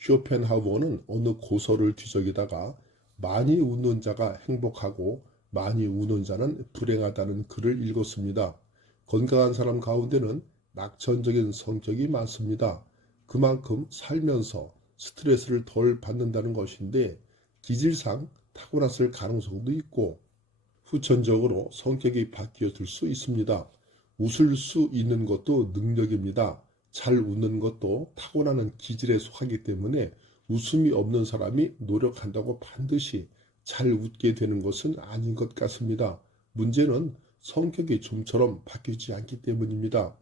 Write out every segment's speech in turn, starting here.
쇼펜하우어는 어느 고서를 뒤적이다가 많이 웃는 자가 행복하고 많이 우는 자는 불행하다는 글을 읽었습니다. 건강한 사람 가운데는 낙천적인 성격이 많습니다. 그만큼 살면서 스트레스를 덜 받는다는 것인데 기질상 타고났을 가능성도 있고 후천적으로 성격이 바뀌어질 수 있습니다. 웃을 수 있는 것도 능력입니다. 잘 웃는 것도 타고나는 기질에 속하기 때문에 웃음이 없는 사람이 노력한다고 반드시 잘 웃게 되는 것은 아닌 것 같습니다. 문제는 성격이 좀처럼 바뀌지 않기 때문입니다.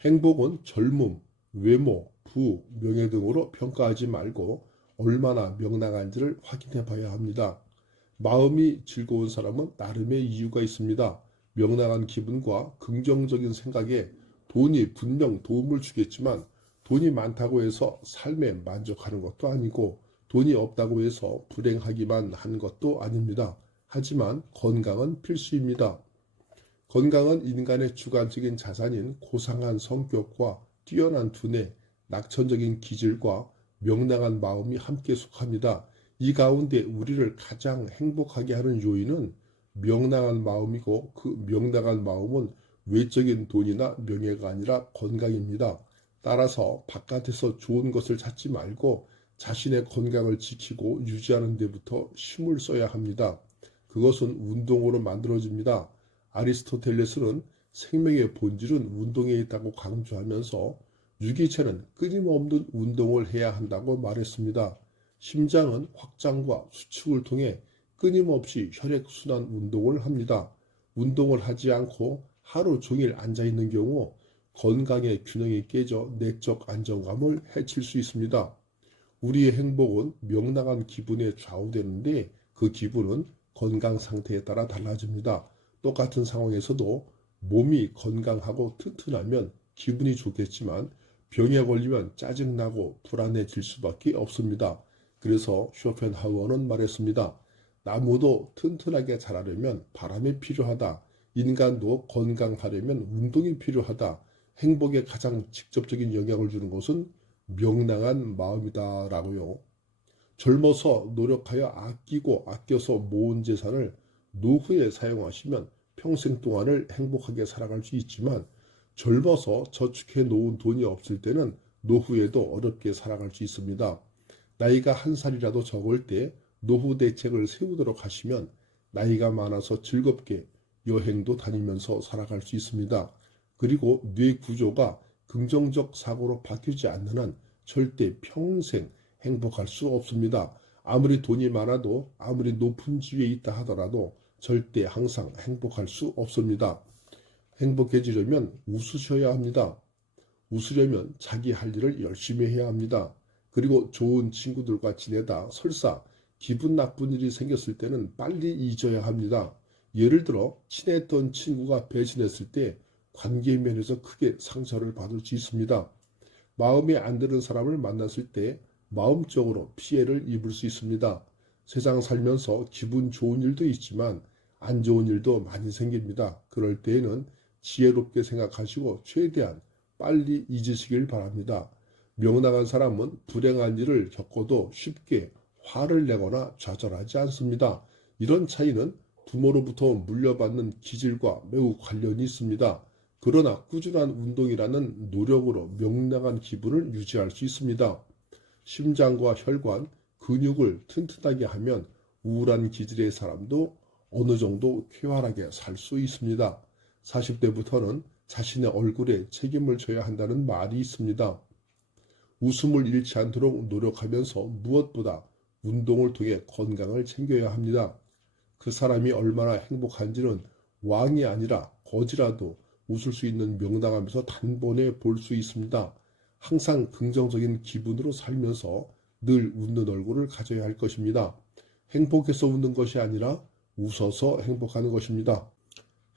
행복은 젊음, 외모, 부, 명예 등으로 평가하지 말고 얼마나 명랑한지를 확인해 봐야 합니다. 마음이 즐거운 사람은 나름의 이유가 있습니다. 명랑한 기분과 긍정적인 생각에 돈이 분명 도움을 주겠지만 돈이 많다고 해서 삶에 만족하는 것도 아니고 돈이 없다고 해서 불행하기만 한 것도 아닙니다. 하지만 건강은 필수입니다. 건강은 인간의 주관적인 자산인 고상한 성격과 뛰어난 두뇌, 낙천적인 기질과 명랑한 마음이 함께 속합니다. 이 가운데 우리를 가장 행복하게 하는 요인은 명랑한 마음이고 그 명랑한 마음은 외적인 돈이나 명예가 아니라 건강입니다. 따라서 바깥에서 좋은 것을 찾지 말고 자신의 건강을 지키고 유지하는 데부터 힘을 써야 합니다. 그것은 운동으로 만들어집니다. 아리스토텔레스는 생명의 본질은 운동에 있다고 강조하면서 유기체는 끊임없는 운동을 해야 한다고 말했습니다. 심장은 확장과 수축을 통해 끊임없이 혈액순환 운동을 합니다. 운동을 하지 않고 하루 종일 앉아있는 경우 건강의 균형이 깨져 내적 안정감을 해칠 수 있습니다. 우리의 행복은 명랑한 기분에 좌우되는데 그 기분은 건강 상태에 따라 달라집니다. 똑같은 상황에서도 몸이 건강하고 튼튼하면 기분이 좋겠지만 병에 걸리면 짜증나고 불안해질 수밖에 없습니다. 그래서 쇼펜하우어는 말했습니다. 나무도 튼튼하게 자라려면 바람이 필요하다. 인간도 건강하려면 운동이 필요하다. 행복에 가장 직접적인 영향을 주는 것은 명랑한 마음이다 라고요. 젊어서 노력하여 아끼고 아껴서 모은 재산을 노후에 사용하시면 평생 동안을 행복하게 살아갈 수 있지만 젊어서 저축해 놓은 돈이 없을 때는 노후에도 어렵게 살아갈 수 있습니다. 나이가 한 살이라도 적을 때 노후 대책을 세우도록 하시면 나이가 많아서 즐겁게 여행도 다니면서 살아갈 수 있습니다. 그리고 뇌 구조가 긍정적 사고로 바뀌지 않는 한 절대 평생 행복할 수 없습니다. 아무리 돈이 많아도 아무리 높은 지위에 있다 하더라도 절대 항상 행복할 수 없습니다. 행복해지려면 웃으셔야 합니다. 웃으려면 자기 할 일을 열심히 해야 합니다. 그리고 좋은 친구들과 지내다 설사 기분 나쁜 일이 생겼을 때는 빨리 잊어야 합니다. 예를 들어 친했던 친구가 배신했을 때 관계 면에서 크게 상처를 받을 수 있습니다. 마음에 안 드는 사람을 만났을 때 마음적으로 피해를 입을 수 있습니다. 세상 살면서 기분 좋은 일도 있지만 안 좋은 일도 많이 생깁니다. 그럴 때에는 지혜롭게 생각하시고 최대한 빨리 잊으시길 바랍니다. 명랑한 사람은 불행한 일을 겪어도 쉽게 화를 내거나 좌절하지 않습니다. 이런 차이는 부모로부터 물려받는 기질과 매우 관련이 있습니다. 그러나 꾸준한 운동이라는 노력으로 명랑한 기분을 유지할 수 있습니다. 심장과 혈관, 근육을 튼튼하게 하면 우울한 기질의 사람도 어느 정도 쾌활하게 살 수 있습니다. 40대부터는 자신의 얼굴에 책임을 져야 한다는 말이 있습니다. 웃음을 잃지 않도록 노력하면서 무엇보다 운동을 통해 건강을 챙겨야 합니다. 그 사람이 얼마나 행복한지는 왕이 아니라 거지라도 웃을 수 있는 명랑함에서 단번에 볼 수 있습니다. 항상 긍정적인 기분으로 살면서 늘 웃는 얼굴을 가져야 할 것입니다. 행복해서 웃는 것이 아니라 웃어서 행복하는 것입니다.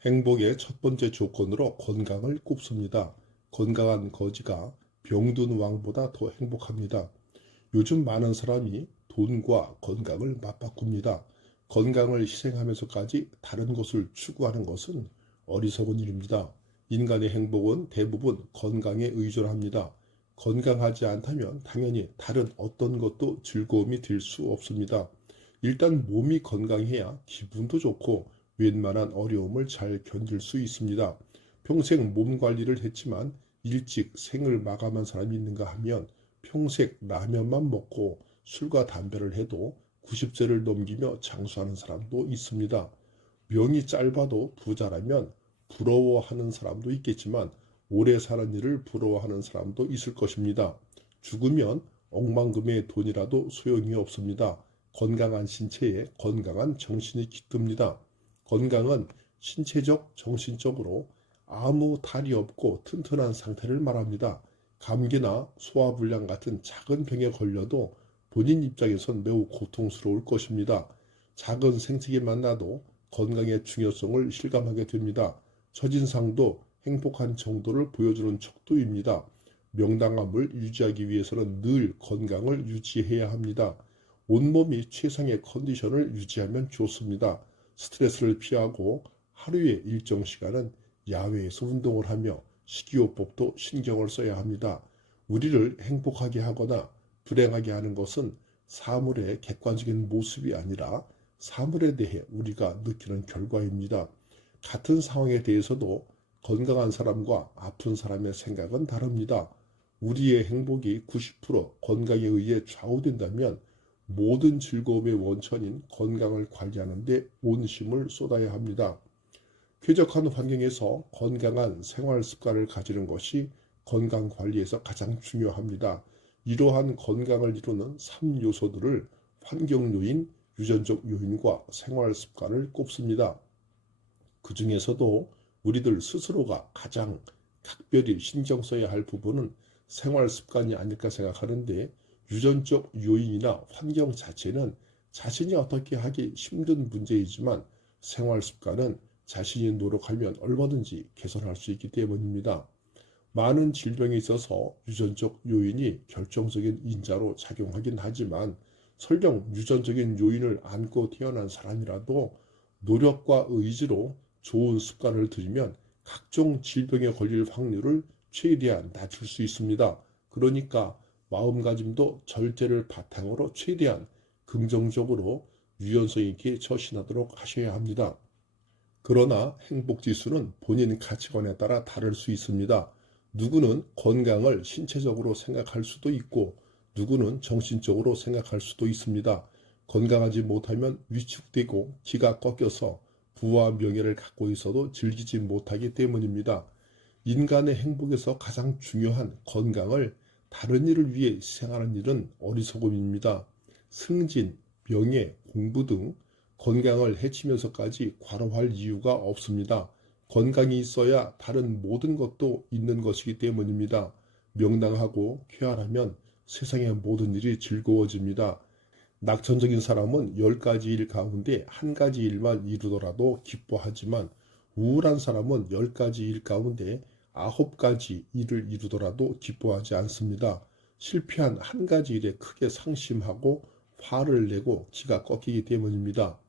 행복의 첫 번째 조건으로 건강을 꼽습니다. 건강한 거지가 병든 왕보다 더 행복합니다. 요즘 많은 사람이 돈과 건강을 맞바꿉니다. 건강을 희생하면서까지 다른 것을 추구하는 것은 어리석은 일입니다. 인간의 행복은 대부분 건강에 의존합니다. 건강하지 않다면 당연히 다른 어떤 것도 즐거움이 될 수 없습니다. 일단 몸이 건강해야 기분도 좋고 웬만한 어려움을 잘 견딜 수 있습니다. 평생 몸 관리를 했지만 일찍 생을 마감한 사람이 있는가 하면 평생 라면만 먹고 술과 담배를 해도 90세를 넘기며 장수하는 사람도 있습니다. 명이 짧아도 부자라면 부러워하는 사람도 있겠지만 오래 사는 일을 부러워하는 사람도 있을 것입니다. 죽으면 억만금의 돈이라도 소용이 없습니다. 건강한 신체에 건강한 정신이 깃듭니다. 건강은 신체적, 정신적으로 아무 탈이 없고 튼튼한 상태를 말합니다. 감기나 소화불량 같은 작은 병에 걸려도 본인 입장에선 매우 고통스러울 것입니다. 작은 생색이 나도 건강의 중요성을 실감하게 됩니다. 첫인상도 행복한 정도를 보여주는 척도입니다. 명랑함을 유지하기 위해서는 늘 건강을 유지해야 합니다. 온몸이 최상의 컨디션을 유지하면 좋습니다. 스트레스를 피하고 하루의 일정 시간은 야외에서 운동을 하며 식이요법도 신경을 써야 합니다. 우리를 행복하게 하거나 불행하게 하는 것은 사물의 객관적인 모습이 아니라 사물에 대해 우리가 느끼는 결과입니다. 같은 상황에 대해서도 건강한 사람과 아픈 사람의 생각은 다릅니다. 우리의 행복이 90% 건강에 의해 좌우된다면 모든 즐거움의 원천인 건강을 관리하는 데 온심을 쏟아야 합니다. 쾌적한 환경에서 건강한 생활 습관을 가지는 것이 건강 관리에서 가장 중요합니다. 이러한 건강을 이루는 3요소들을 환경 요인, 유전적 요인과 생활 습관을 꼽습니다. 그 중에서도 우리들 스스로가 가장 각별히 신경 써야 할 부분은 생활 습관이 아닐까 생각하는데, 유전적 요인이나 환경 자체는 자신이 어떻게 하기 힘든 문제이지만 생활 습관은 자신이 노력하면 얼마든지 개선할 수 있기 때문입니다. 많은 질병에 있어서 유전적 요인이 결정적인 인자로 작용하긴 하지만 설령 유전적인 요인을 안고 태어난 사람이라도 노력과 의지로 좋은 습관을 들이면 각종 질병에 걸릴 확률을 최대한 낮출 수 있습니다. 그러니까 마음가짐도 절제를 바탕으로 최대한 긍정적으로 유연성 있게 처신하도록 하셔야 합니다. 그러나 행복지수는 본인 가치관에 따라 다를 수 있습니다. 누구는 건강을 신체적으로 생각할 수도 있고 누구는 정신적으로 생각할 수도 있습니다. 건강하지 못하면 위축되고 기가 꺾여서 부와 명예를 갖고 있어도 즐기지 못하기 때문입니다. 인간의 행복에서 가장 중요한 건강을 다른 일을 위해 희생하는 일은 어리석음입니다. 승진, 명예, 공부 등 건강을 해치면서까지 과로할 이유가 없습니다. 건강이 있어야 다른 모든 것도 있는 것이기 때문입니다. 명랑하고 쾌활하면 세상의 모든 일이 즐거워집니다. 낙천적인 사람은 10가지 일 가운데 한 가지 일만 이루더라도 기뻐하지만 우울한 사람은 10가지 일 가운데 9가지 일을 이루더라도 기뻐하지 않습니다. 실패한 한 가지 일에 크게 상심하고 화를 내고 기가 꺾이기 때문입니다.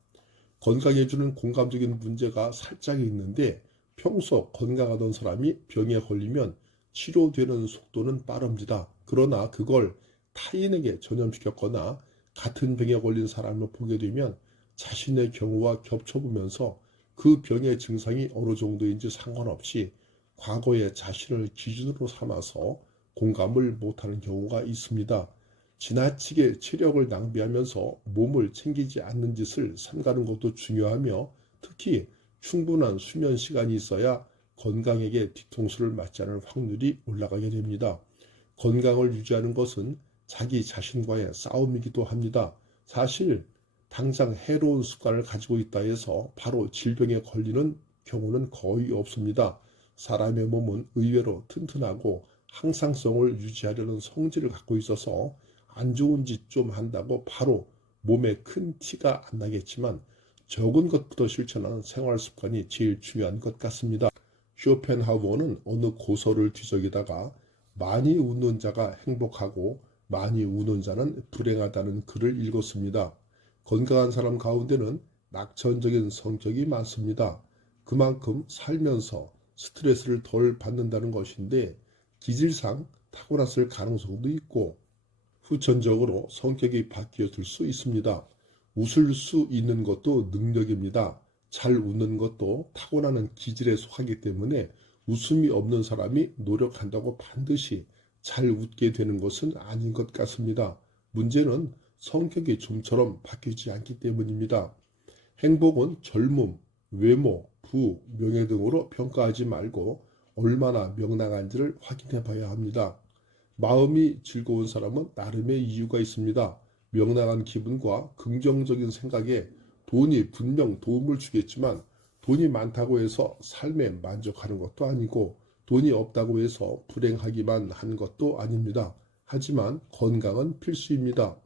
건강해 주는 공감적인 문제가 살짝 있는데 평소 건강하던 사람이 병에 걸리면 치료되는 속도는 빠릅니다. 그러나 그걸 타인에게 전염시켰거나 같은 병에 걸린 사람을 보게 되면 자신의 경우와 겹쳐보면서 그 병의 증상이 어느 정도인지 상관없이 과거의 자신을 기준으로 삼아서 공감을 못하는 경우가 있습니다. 지나치게 체력을 낭비하면서 몸을 챙기지 않는 짓을 삼가는 것도 중요하며 특히 충분한 수면 시간이 있어야 건강에게 뒤통수를 맞지 않을 확률이 올라가게 됩니다. 건강을 유지하는 것은 자기 자신과의 싸움이기도 합니다. 사실 당장 해로운 습관을 가지고 있다 해서 바로 질병에 걸리는 경우는 거의 없습니다. 사람의 몸은 의외로 튼튼하고 항상성을 유지하려는 성질을 갖고 있어서 안 좋은 짓 좀 한다고 바로 몸에 큰 티가 안 나겠지만 적은 것부터 실천하는 생활 습관이 제일 중요한 것 같습니다. 쇼펜하우어는 어느 고서를 뒤적이다가 많이 웃는 자가 행복하고 많이 우는 자는 불행하다는 글을 읽었습니다. 건강한 사람 가운데는 낙천적인 성격이 많습니다. 그만큼 살면서 스트레스를 덜 받는다는 것인데 기질상 타고났을 가능성도 있고 후천적으로 성격이 바뀌어질 수 있습니다. 웃을 수 있는 것도 능력입니다. 잘 웃는 것도 타고나는 기질에 속하기 때문에 웃음이 없는 사람이 노력한다고 반드시 잘 웃게 되는 것은 아닌 것 같습니다. 문제는 성격이 좀처럼 바뀌지 않기 때문입니다. 행복은 젊음, 외모, 부, 명예 등으로 평가하지 말고 얼마나 명랑한지를 확인해 봐야 합니다. 마음이 즐거운 사람은 나름의 이유가 있습니다. 명랑한 기분과 긍정적인 생각에 돈이 분명 도움을 주겠지만 돈이 많다고 해서 삶에 만족하는 것도 아니고 돈이 없다고 해서 불행하기만 한 것도 아닙니다. 하지만 건강은 필수입니다.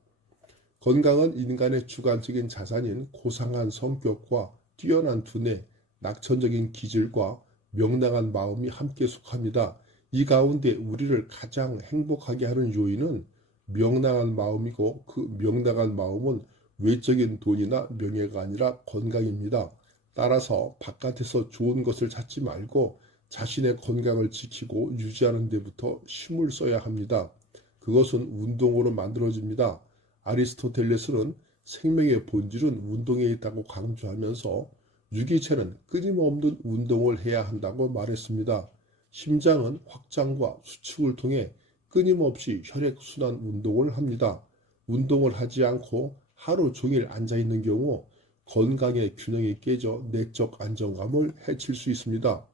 건강은 인간의 주관적인 자산인 고상한 성격과 뛰어난 두뇌, 낙천적인 기질과 명랑한 마음이 함께 속합니다. 이 가운데 우리를 가장 행복하게 하는 요인은 명랑한 마음이고 그 명랑한 마음은 외적인 돈이나 명예가 아니라 건강입니다. 따라서 바깥에서 좋은 것을 찾지 말고 자신의 건강을 지키고 유지하는 데부터 힘을 써야 합니다. 그것은 운동으로 만들어집니다. 아리스토텔레스는 생명의 본질은 운동에 있다고 강조하면서 유기체는 끊임없는 운동을 해야 한다고 말했습니다. 심장은 확장과 수축을 통해 끊임없이 혈액순환 운동을 합니다. 운동을 하지 않고 하루 종일 앉아있는 경우 건강의 균형이 깨져 내적 안정감을 해칠 수 있습니다.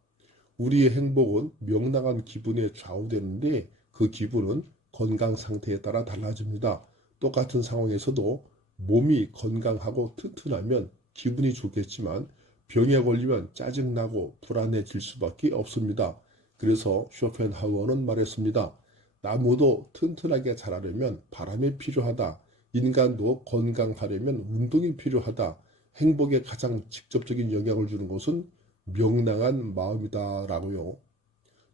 우리의 행복은 명랑한 기분에 좌우되는데 그 기분은 건강 상태에 따라 달라집니다. 똑같은 상황에서도 몸이 건강하고 튼튼하면 기분이 좋겠지만 병에 걸리면 짜증나고 불안해질 수밖에 없습니다. 그래서 쇼펜하우어는 말했습니다. 나무도 튼튼하게 자라려면 바람이 필요하다. 인간도 건강하려면 운동이 필요하다. 행복에 가장 직접적인 영향을 주는 것은 명랑한 마음이다 라고요.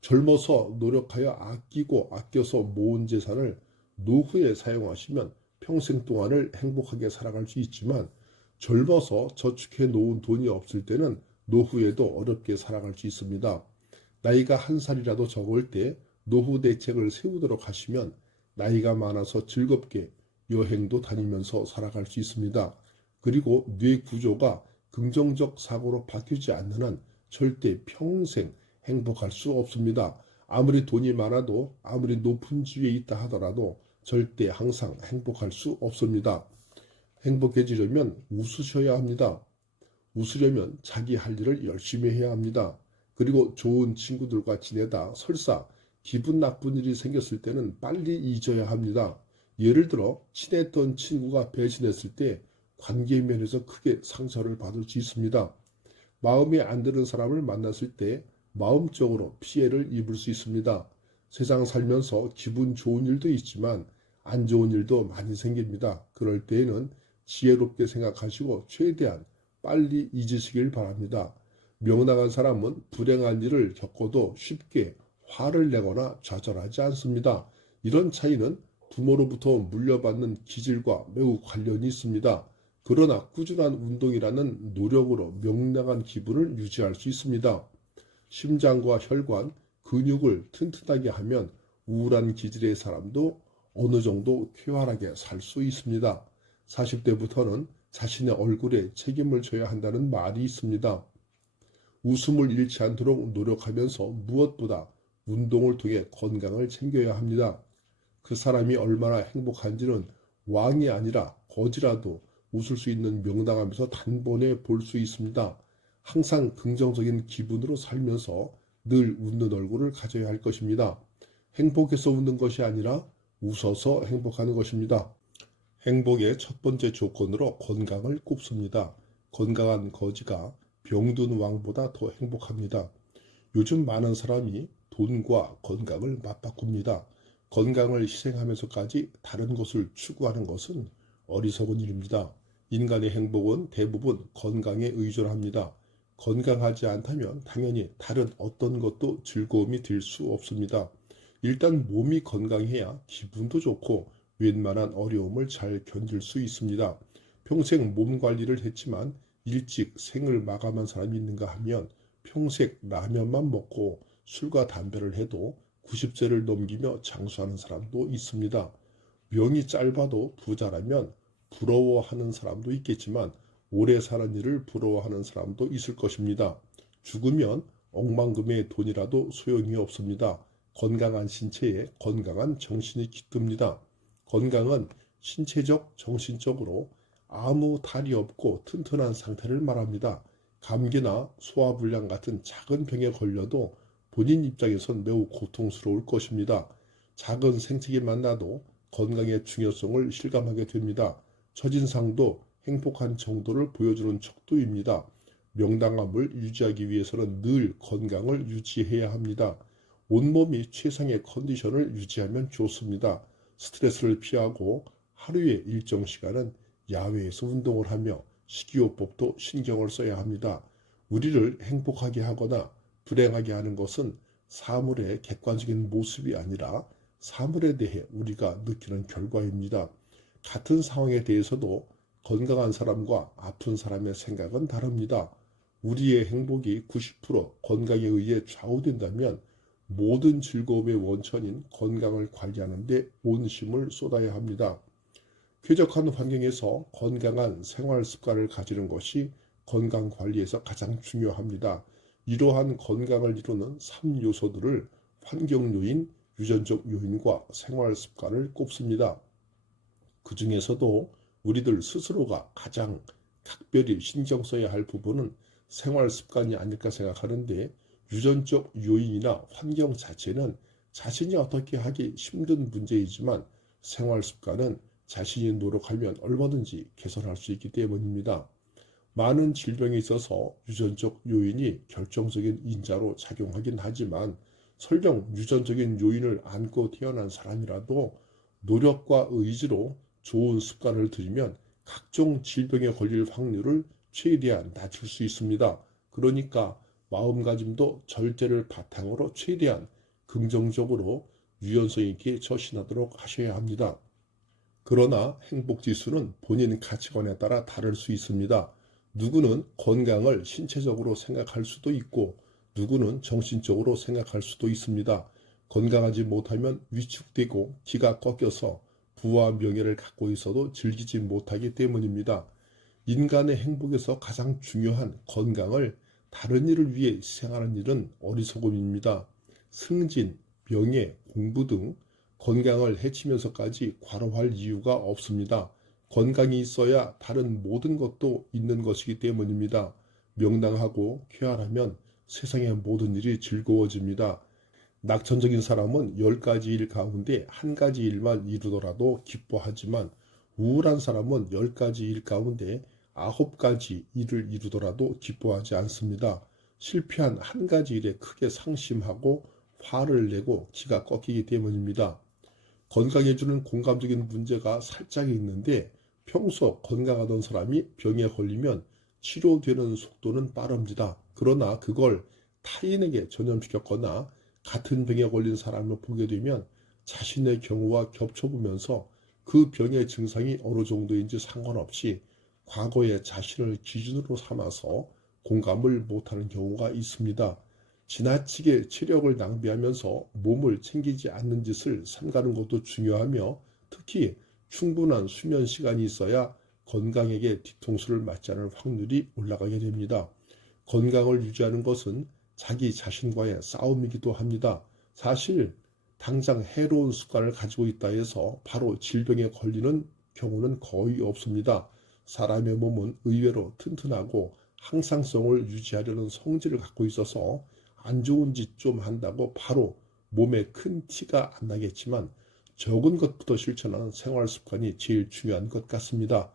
젊어서 노력하여 아끼고 아껴서 모은 재산을 노후에 사용하시면 평생 동안을 행복하게 살아갈 수 있지만 젊어서 저축해 놓은 돈이 없을 때는 노후에도 어렵게 살아갈 수 있습니다. 나이가 한 살이라도 적을 때 노후 대책을 세우도록 하시면 나이가 많아서 즐겁게 여행도 다니면서 살아갈 수 있습니다. 그리고 뇌 구조가 긍정적 사고로 바뀌지 않는 한 절대 평생 행복할 수 없습니다. 아무리 돈이 많아도 아무리 높은 지위에 있다 하더라도 절대 항상 행복할 수 없습니다. 행복해지려면 웃으셔야 합니다. 웃으려면 자기 할 일을 열심히 해야 합니다. 그리고 좋은 친구들과 지내다 설사 기분 나쁜 일이 생겼을 때는 빨리 잊어야 합니다. 예를 들어 친했던 친구가 배신했을 때 관계 면에서 크게 상처를 받을 수 있습니다. 마음에 안 드는 사람을 만났을 때 마음적으로 피해를 입을 수 있습니다. 세상 살면서 기분 좋은 일도 있지만 안 좋은 일도 많이 생깁니다. 그럴 때에는 지혜롭게 생각하시고 최대한 빨리 잊으시길 바랍니다. 명랑한 사람은 불행한 일을 겪어도 쉽게 화를 내거나 좌절하지 않습니다. 이런 차이는 부모로부터 물려받는 기질과 매우 관련이 있습니다. 그러나 꾸준한 운동이라는 노력으로 명랑한 기분을 유지할 수 있습니다. 심장과 혈관, 근육을 튼튼하게 하면 우울한 기질의 사람도 어느 정도 쾌활하게 살 수 있습니다. 40대부터는 자신의 얼굴에 책임을 져야 한다는 말이 있습니다. 웃음을 잃지 않도록 노력하면서 무엇보다 운동을 통해 건강을 챙겨야 합니다. 그 사람이 얼마나 행복한지는 왕이 아니라 거지라도 웃을 수 있는 명랑하면서 단번에 볼 수 있습니다. 항상 긍정적인 기분으로 살면서 늘 웃는 얼굴을 가져야 할 것입니다. 행복해서 웃는 것이 아니라 웃어서 행복하는 것입니다. 행복의 첫 번째 조건으로 건강을 꼽습니다. 건강한 거지가 병든 왕보다 더 행복합니다. 요즘 많은 사람이 돈과 건강을 맞바꿉니다. 건강을 희생하면서까지 다른 것을 추구하는 것은 어리석은 일입니다. 인간의 행복은 대부분 건강에 의존합니다. 건강하지 않다면 당연히 다른 어떤 것도 즐거움이 될 수 없습니다. 일단 몸이 건강해야 기분도 좋고 웬만한 어려움을 잘 견딜 수 있습니다. 평생 몸 관리를 했지만 일찍 생을 마감한 사람이 있는가 하면 평생 라면만 먹고 술과 담배를 해도 90세를 넘기며 장수하는 사람도 있습니다. 명이 짧아도 부자라면 부러워하는 사람도 있겠지만 오래 사는 일을 부러워하는 사람도 있을 것입니다. 죽으면 억만금의 돈이라도 소용이 없습니다. 건강한 신체에 건강한 정신이 깃듭니다. 건강은 신체적, 정신적으로 아무 탈이 없고 튼튼한 상태를 말합니다. 감기나 소화불량 같은 작은 병에 걸려도 본인 입장에선 매우 고통스러울 것입니다. 작은 생색이 만나도 건강의 중요성을 실감하게 됩니다. 첫인상도 행복한 정도를 보여주는 척도입니다. 명랑함을 유지하기 위해서는 늘 건강을 유지해야 합니다. 온몸이 최상의 컨디션을 유지하면 좋습니다. 스트레스를 피하고 하루의 일정 시간은 야외에서 운동을 하며 식이요법도 신경을 써야 합니다. 우리를 행복하게 하거나 불행하게 하는 것은 사물의 객관적인 모습이 아니라 사물에 대해 우리가 느끼는 결과입니다. 같은 상황에 대해서도 건강한 사람과 아픈 사람의 생각은 다릅니다. 우리의 행복이 90% 건강에 의해 좌우된다면 모든 즐거움의 원천인 건강을 관리하는 데 온심을 쏟아야 합니다. 쾌적한 환경에서 건강한 생활 습관을 가지는 것이 건강 관리에서 가장 중요합니다. 이러한 건강을 이루는 3요소들을 환경 요인, 유전적 요인과 생활 습관을 꼽습니다. 그 중에서도 우리들 스스로가 가장 각별히 신경 써야 할 부분은 생활 습관이 아닐까 생각하는데, 유전적 요인이나 환경 자체는 자신이 어떻게 하기 힘든 문제이지만 생활 습관은 자신이 노력하면 얼마든지 개선할 수 있기 때문입니다. 많은 질병에 있어서 유전적 요인이 결정적인 인자로 작용하긴 하지만 설령 유전적인 요인을 안고 태어난 사람이라도 노력과 의지로 좋은 습관을 들이면 각종 질병에 걸릴 확률을 최대한 낮출 수 있습니다. 그러니까 마음가짐도 절제를 바탕으로 최대한 긍정적으로 유연성 있게 처신하도록 하셔야 합니다. 그러나 행복지수는 본인 가치관에 따라 다를 수 있습니다. 누구는 건강을 신체적으로 생각할 수도 있고 누구는 정신적으로 생각할 수도 있습니다. 건강하지 못하면 위축되고 기가 꺾여서 부와 명예를 갖고 있어도 즐기지 못하기 때문입니다. 인간의 행복에서 가장 중요한 건강을 다른 일을 위해 희생하는 일은 어리석음입니다. 승진, 명예, 공부 등 건강을 해치면서까지 과로할 이유가 없습니다. 건강이 있어야 다른 모든 것도 있는 것이기 때문입니다. 명랑하고 쾌활하면 세상의 모든 일이 즐거워집니다. 낙천적인 사람은 10가지 일 가운데 한 가지 일만 이루더라도 기뻐하지만 우울한 사람은 10가지 일 가운데 9가지 일을 이루더라도 기뻐하지 않습니다. 실패한 한 가지 일에 크게 상심하고 화를 내고 기가 꺾이기 때문입니다. 건강에 주는 공감적인 문제가 살짝 있는데 평소 건강하던 사람이 병에 걸리면 치료되는 속도는 빠릅니다. 그러나 그걸 타인에게 전염시켰거나 같은 병에 걸린 사람을 보게 되면 자신의 경우와 겹쳐보면서 그 병의 증상이 어느 정도인지 상관없이 과거의 자신을 기준으로 삼아서 공감을 못하는 경우가 있습니다. 지나치게 체력을 낭비하면서 몸을 챙기지 않는 짓을 삼가는 것도 중요하며 특히 충분한 수면 시간이 있어야 건강에게 뒤통수를 맞지 않을 확률이 올라가게 됩니다. 건강을 유지하는 것은 자기 자신과의 싸움이기도 합니다. 사실 당장 해로운 습관을 가지고 있다 해서 바로 질병에 걸리는 경우는 거의 없습니다. 사람의 몸은 의외로 튼튼하고 항상성을 유지하려는 성질을 갖고 있어서 안 좋은 짓 좀 한다고 바로 몸에 큰 티가 안 나겠지만 적은 것부터 실천하는 생활 습관이 제일 중요한 것 같습니다.